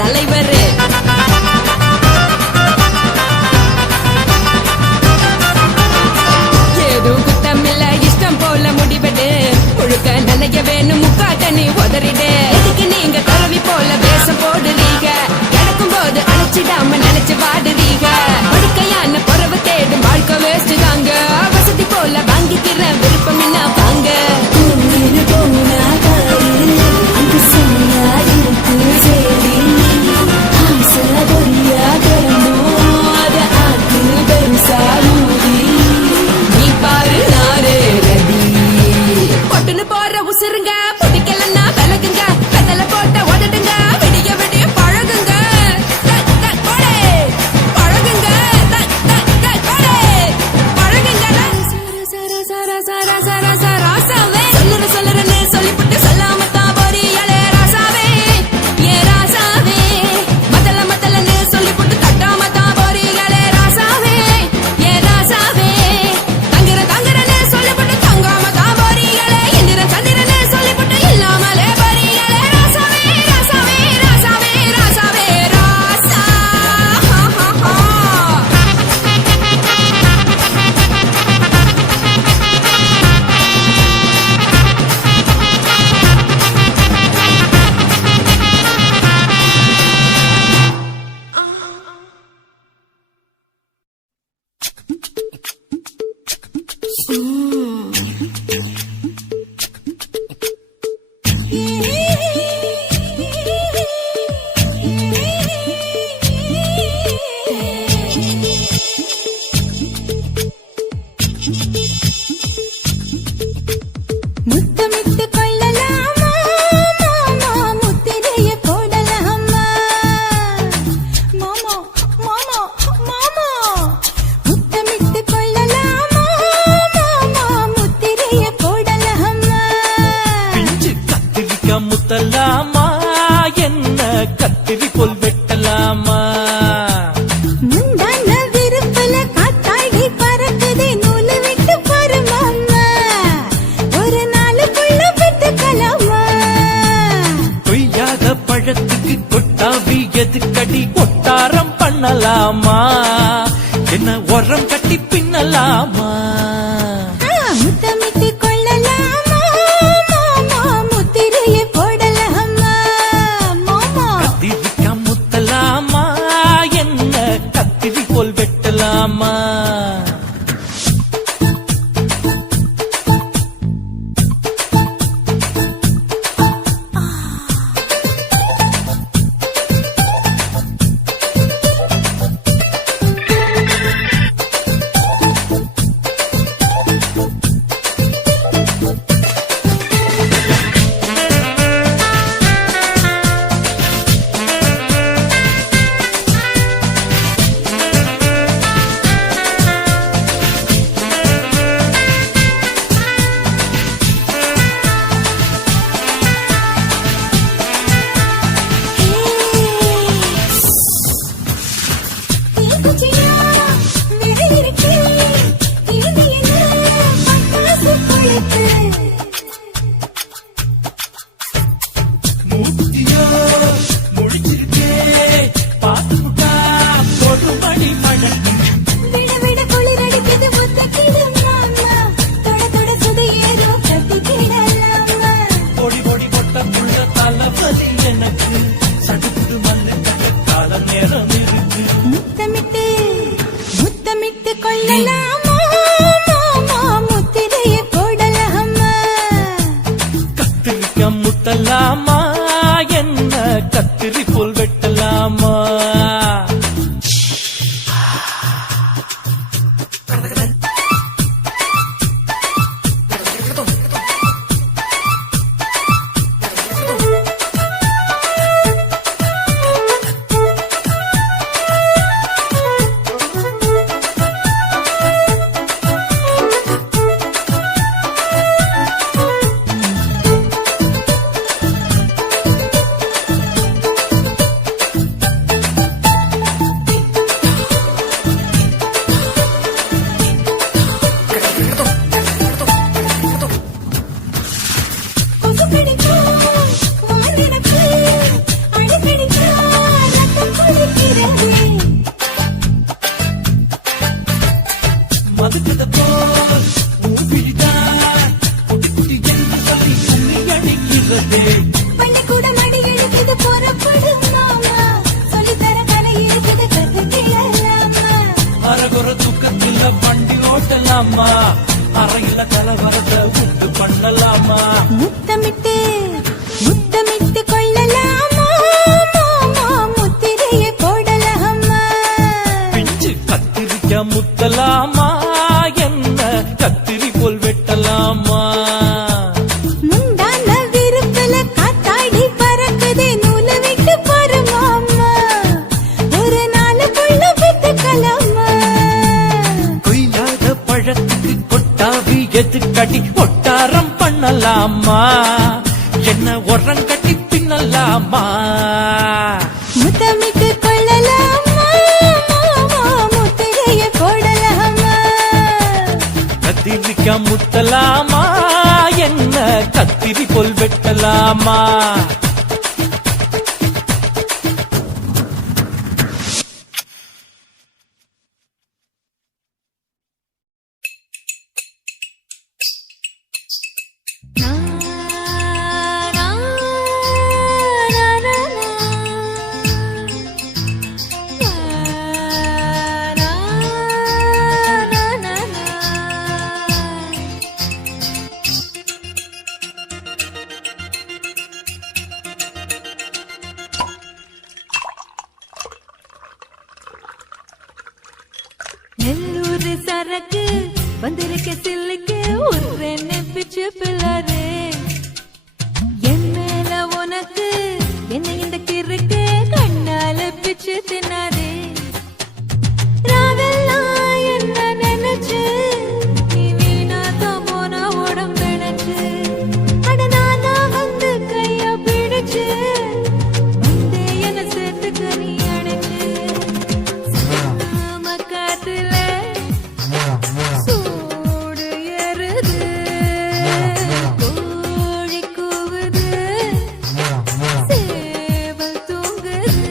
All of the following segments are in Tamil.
தலைவர். ஏதோ குத்தமில்ல இஷ்டம் போல முடிவெடு. முழுக்க நினைக்க வேணும் முக்காட்ட நீ உதறிடு. எதுக்கு நீங்க கரவி போல வேஷம் போடுறீங்க? கிடக்கும் போது அழைச்சிடாம நினைச்சு வாடுறீங்க. படுக்கையான பறவை தேடும் வாழ்க்கை வேஸ்ட் தாங்க. வசதி போல வாங்கிக்கிற விருப்பம் என்ன வாங்க. நீ பாரு நானே ரெடி. பொட்டுன்னு போற உசுருங்க பிடிக்கலன்னா விலகுங்க. வெத்தல போட்ட உதடுங்க விடிய விடிய பழகுங்க. பழகுங்க பழகுங்க. ராசாவே சொல்லுறன்னு சொல்லிவிட்டு சொல்லாமத்தான் போறியலே ராசாவே. ஏ ராசாவே மத்தலன்னு சொல்லிவிட்டு தட்டாமத்தான் போறீங்களே ராசாவே. ஏ ராசாவே தங்குறன்னு சொல்லிவிட்டு தங்காமத்தான் போறீங்களே. இந்திர சந்திரன்னு சொல்லிவிட்டு இல்லாமலே போறீங்களே ராசாவே. ராசாவே ராசாவே ராசாவே ராசா. முத்தமிட்டு கொள்ளலாமா மாமா, முத்திரைய போடலாமா மாமா மாமா மாமா. முத்தமிட்டு கொள்ளலாமா மாமா, முத்திரைய போடலாமா. பிஞ்சு கத்திரிக்கா முத்தலாமா, என்ன கத்திரி போல் வெட்டலாமா. முந்தான விருப்பல காத்தாடி பறக்குதே நூலு விட்டு பாரு மாமா. ஒரு நாளுக்குள்ள பெற்றுக்கலாமா. கொய்யாத பழத்துக்கு கொட்டாவி எதுக்கடி கொட்டாரம் பண்ணலாமா. என்ன உரம் கட்டி பின்னலாமா. முத்தமிட்டு கொள்ளலாமா மாமா, முத்திரைய போடலாமா மாமா. கத்திரிக்கா முத்தலாமா, என்ன கத்திரி போல் வெட்டலாமா. மூத்தியோ முடிச்சிருக்கே பாத்துட்டா ஒரு மணி மழை. விட விட குளிர் அடிக்குது ஒத்தக்கிது மாமா. தொட தொட சுதையேதோ கட்டிக்கிடலாமா. பொடி பொடி பொட்டக்குள்ள தலைவலி எனக்கு. சடுக்குடு மண்ணு கட்ட கால நேரம் இருக்கு. முத்தமிட்டு முத்தமிட்டு கொள்ளலாமா மாமா, முத்திரைய போடலாமா. கத்திரிக்கா முத்தலாமா, என்ன கத்திரி போல் வெட்டலாமா. சொல்லுதே பள்ளிக்கூட மடி இழுக்குது புறப்படும் மாமா சொல்லித்தர கலை இருக்குது கத்துக்கலாமா அரகுற தூக்கத்தில் வண்டி ஓட்டலாமா அறையில கலவரத்தை உண்டு பண்ணலாமா முத்தமிட்டு முத்தமிட்டு கொள்ளலாமா மாமா முத்திரையை போடலாமா பிஞ்சு கத்திரிக்க முத்தலாமா என்ன கத்திரி போல் வெட்டலாமா முந்தான விருப்பல காத்தாடி பறக்குதே நூலை விட்டு போற மாமா ஒரு நாளுக்குள்ள வித்துக்கலாமா கொய்யாத பழத்துக்கு கொட்டாவி எதுக்கடி ஒட்டாரம் பண்ணலாமா என்ன உரங்கட்டி பின்னலாமா முத்தமிட்டு கொள்ளலாமா மாமா முத்திரையை போடலாமா கத்திரிக்க முத்தலாமா என்ன கத்திரி போல் வெட்டலாமா நெல்லூர் சரக்கு வந்திருக்க சில்லுக்கு ஒரு பிச்சு பிள்ளாரு என் மேல உனக்கு என்ன இந்த கிறுக்கு கண்ணால பிச்சு தின்னாரு ராவெல்லாம் என்ன நினைச்சு நீ வீணாதான் போன உடம்பெனச்சு அட நானா வந்து கைய பிடிச்சு வந்து என்ன சேர்த்துக்க நீ அடைச்சு காத்துல சூடு ஏறுது கோழி கூவுது சேவல் தூங்குது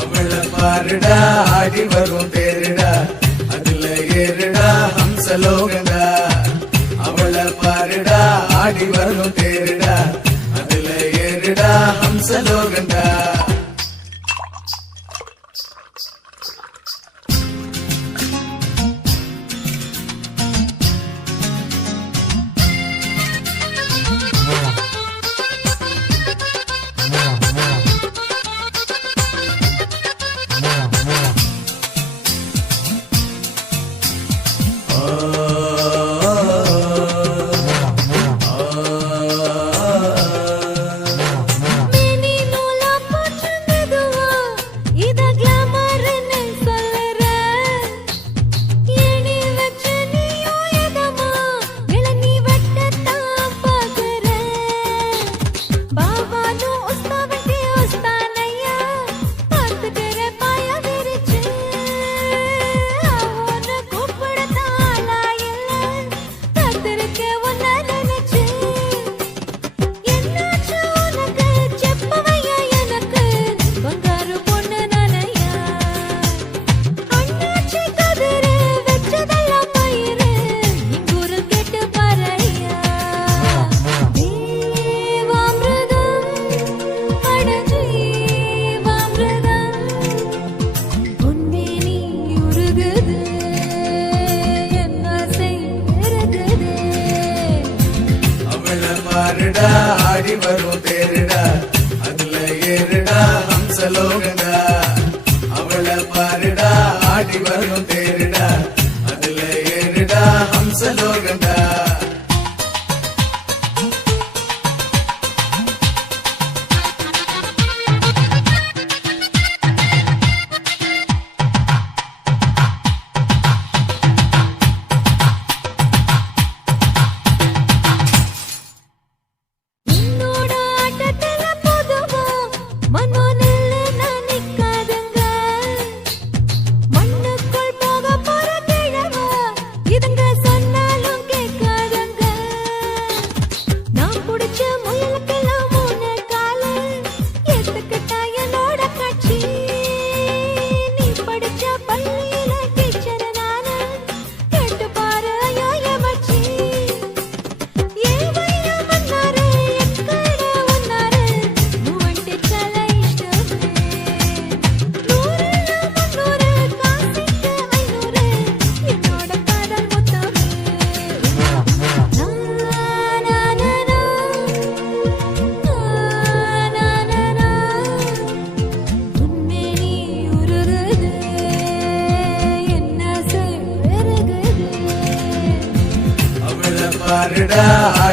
அவளை பாருடா ஆடி வரும் தேருடா அதுல ஏறுடா ஹம்சலோகண்டா அவளை பாருடா ஆடி வரும் தேருடா அதுல ஏறுடா ஹம்சலோகண்டா மேனி நூலா போச்சு மெதுவா இத கிளாமர்னு சொல்லுற ஏணி வச்சு நீயும் எதமா இளநீ வெட்டத்தான் பாக்குற பாபானும் உஸ்தாவட்டி உஸ்தானையா பார்த்துக்கிற பாயா விரிச்சு அவனை கூப்பிடத்தான் ஆளா இல்ல காத்திருக்க உன்னை நினைச்சு என்னாச்சு உனக்கு செப்பவையா எனக்கு பங்காரு பொண்ணு நானையா அண்ணாச்சி கதிரு வச்சதெல்லாம் பயிரு இங்குரல் கேட்டு பாரையா தேவாமிர்தம் அட ஜீவாமிர்தம் உன்னே நீ உருகுது என்ன செய்கிறது அவளை பாருடா ஆடி வரும் தேருடா அதுல ஏறுடா ஹம்சலோகண்டா அவளை பாருடா ஆடி வரும் தேருடா அதுல ஏறுடா ஹம்சலோகண்டா என்னோட ஆட்டத்துல பொதுவா மனோ நில்லு நான் நிக்க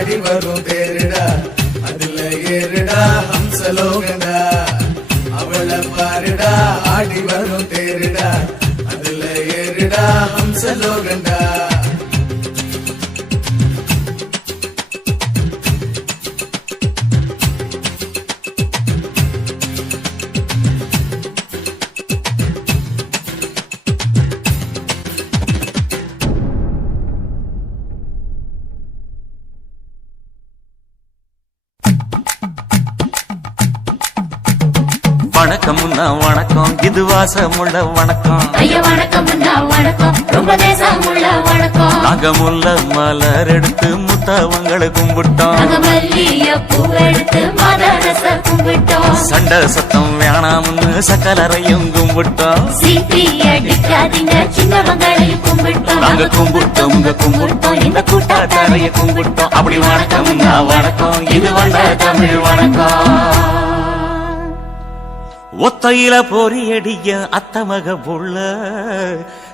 ஆடி வரும் தேருடா அதுல ஏறுடா ஹம்சலோகண்டா அவளை பாருடா ஆடி வரும் தேருடா அதுல ஏறுடா ஹம்சலோகண்டா வணக்கம் வணக்கம் இது வாசமுள்ள வணக்கம் ஐயா வணக்கம் வணக்கம் ரொம்ப தேசமுள்ள வணக்கம் நாங்க முல்ல மலர் எடுத்து முத்தவங்களை கும்பிட்டோம் நாங்க மல்லிய பூ எடுத்து மதரச கும்பிட்டோம் சண்டை சத்தம் வேணாம்னு சக்கலரையும் கும்பிட்டோம் சீட்டி அடிக்காதீங்க சின்னவங்களையும் கும்பிட்டோம் நாங்க கும்பிட்டோம் கும்பிட்டோம் இந்த கூட்டாத்தாரைய கும்பிட்டோம் அப்படி வணக்கம் வணக்கம் இது வந்த தமிழ் வணக்கம் ஒத்தையில பொறியடிய அத்தமக புள்ள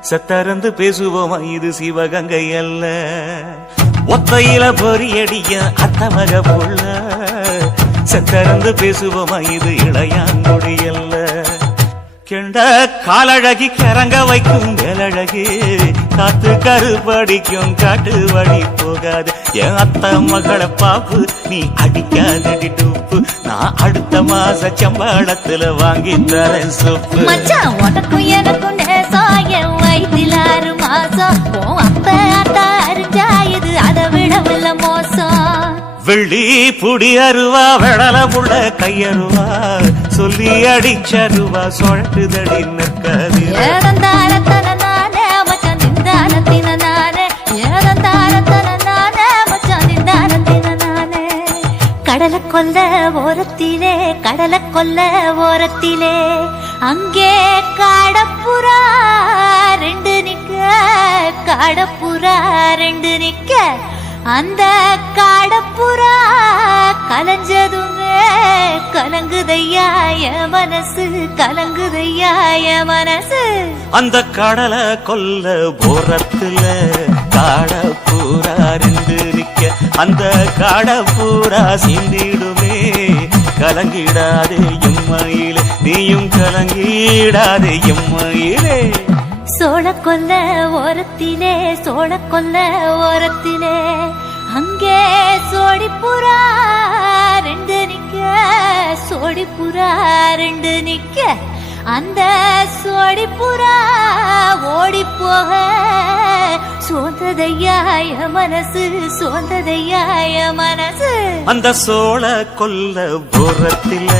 சத்தறந்து பேசுவோமா இது சிவகங்கை அல்ல ஒத்தையில பொறியடிய அத்தமக புள்ள சத்தறந்து பேசுவோமா இது இளையாங்குடி அல்ல கெண்ட காலழகி கிறங்க வைக்கும் வேலழகி காத்து கருப்படிக்கும் காட்டு வழி போகாது என் அத்த மகளை பாப்பு நீ அடிக்காதடி டூப்பு நான் அடுத்த மாச சம்பளத்துல வாங்கி தரேன் சொப்பு மச்சான் உனக்கும் எனக்கும் நேசம் என் வயிற்றில் 6 மாசம் உன் அப்ப அத்தா அறிஞ்சா இது அதை விடவில்ல மோசம் வெள்ளி புடி அருவா வெடல புள்ள கையருவா சொல்லி அடிச்சருவா சொழட்டுதடி நிற்காது ஏதந்தாரத்தன நானே மச்சான் நிந்தானத்தின நானே ஏதந்தாரத்தன நானே மச்சான் நிந்தானத்தின நானே கடலை கொல்ல ஓரத்திலே அங்கே காடப்புறா 2 நிக்க அந்த காடப்புறா கலஞ்சதுமே கலங்குதையா என் மனசு அந்த கடலை கொல்ல போரத்துல காடப்பூரா 2 நிக்க அந்த காடப்பூரா சிந்திடுமே கலங்கிடாதே எம்மையிலே நீயும் கலங்கிடாதே எம்மையிலே சோழக்கொல்ல ஓரத்திலே அங்கே சோடிப்புறா 2 நிக்க அந்த சோடிப்புறா ஓடி போக சோந்ததையாய மனசு அந்த சோழ கொல்ல போரத்தில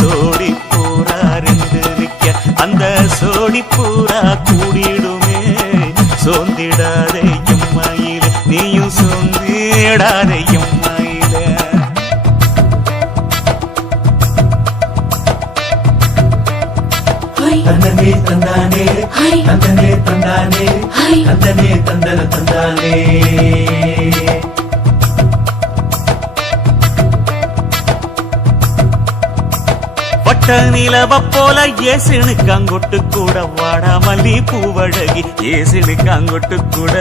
சோடி பூரா 2 நிக்க அந்த சோடி பூரா கூடிடுமே சோந்திடாதே எம்மையிலே நீயும் சோந்திடாதே எம்மையிலே தந்தனே தந்தானே தந்தனே தந்தானே தந்தனே தந்தன தந்தானே வட்ட நிலவ போல ஏசினுக்காங்கொட்டு கூட வாடாமல்லி பூவழகி ஏசினுக்காங்கொட்டு கூட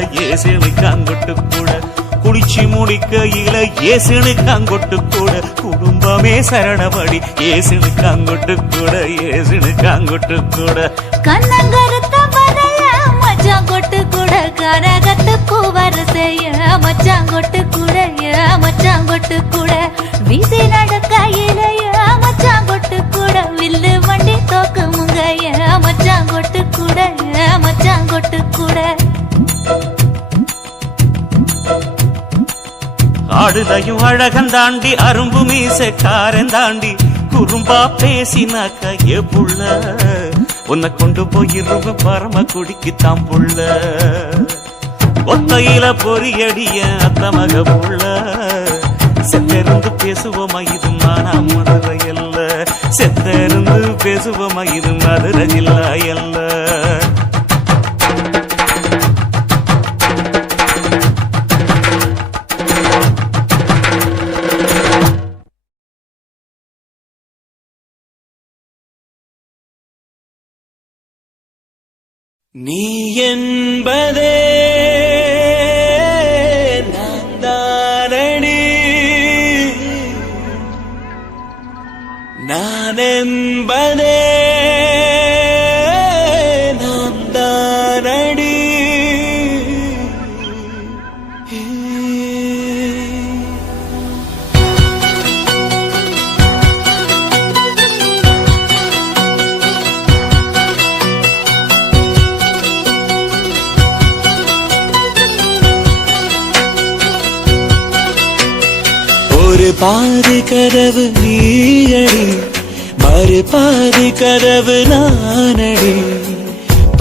குளிச்சு முடிக்கையில ஏசினுக்காங்கொட்டு கூட குடும்பமே சரணபடி ஏசினுக்காங்கொட்டு கூட கண்ணங்கருத்த வரைய மச்சாங்கொட்டு கூட கரகத்துக்கு வரிசைய மச்சாங்கொட்டு கூட வீசி நடக்கையிலைய மச்சாங்கொட்டு கூட வில்லு வண்டி தோக்கு முங்கைய மச்சாங்கொட்டு கூட ஆடுதையும் அழகந்தாண்டி அரும்பு மீசக்காரன் தாண்டி குறும்பா பேசினாக்க ஏ புள்ள உன்னை கொண்டு போயிருவ பரம குடிக்கு தாம் புள்ள ஒத்தையில பொறியடிய அத்தமக புள்ள செத்திருந்து பேசுவோமா இது மானா மதுரை அல்ல செத்திருந்து பேசுவோமா இது மதுரை ஜில்லா அல்ல நீ என்பதே நான் தானடி நான் என்பதே நாம் தானடி. ஒரு பாதி கதவு நீயடி, மறு பாதி கதவு நானடி.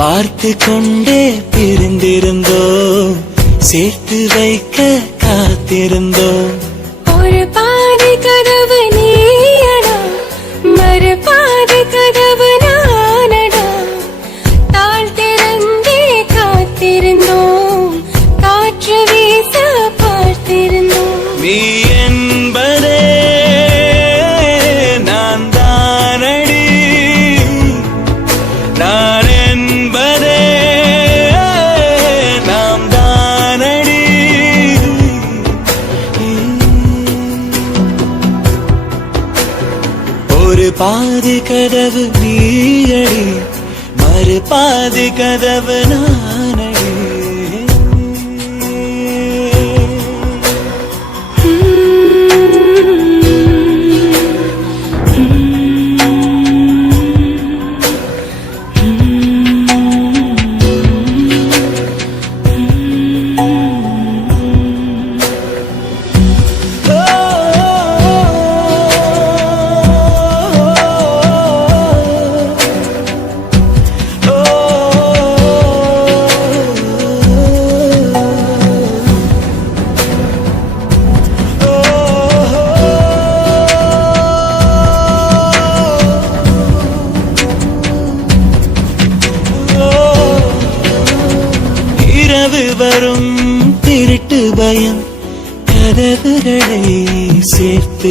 பார்த்து கொண்டே பிரிந்திருந்தோம், சேர்த்து வைக்க காத்திருந்தோம். ஒரு பாதி கதவு நீயடா, மறு பாதி கதவு நானடா. தாழ் திறந்தே காத்திருந்தோம், காற்று வீச பார்த்திருந்தோம். நீ என்பதே நான் தானடி, நான் என்பதே நாம் தானடி. ஒரு பாதி கதவு நீயடி, மறு பாதி கதவு நானடி. இரவு வரும் திருட்டு பயம் கதவுகளை சேர்த்து